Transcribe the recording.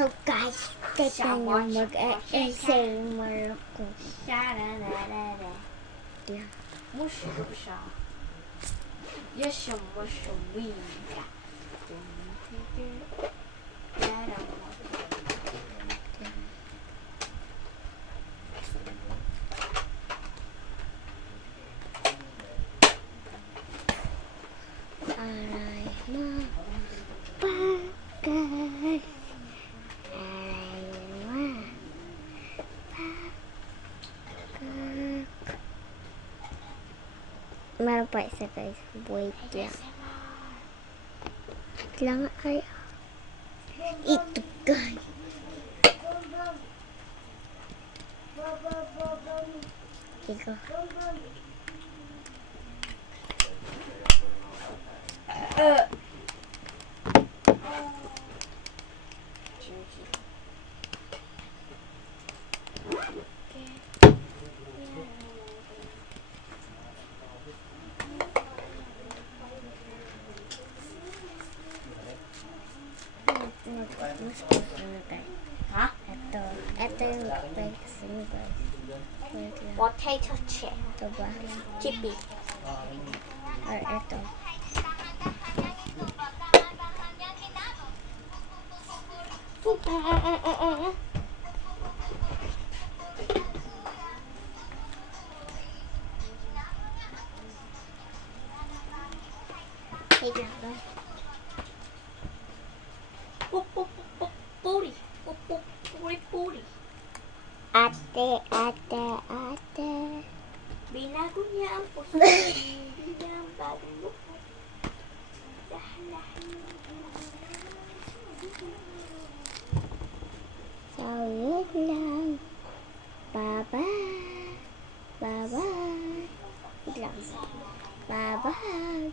So guys, tignan nyo mag-ASMR ako. Yeah. Mushroom siya. Yes, yung mushroom wing. Aray mo, bagay. Aray mo, bagay. Meron pa isa guys. Wait lang. Wait lang kaya. Ito guys. Ikaw. Mas gusto na guys. Ha? Ito yung guys mo guys. Wait lang. Potato chip. Ito ba? Chippy. Or ito. Wait lang guys. Puri. Puri. Ate. Binago niya ang puso. Niya ang bagong buko. So, yun lang. Bye-bye. Bye-bye. Wait lang. Bye-bye.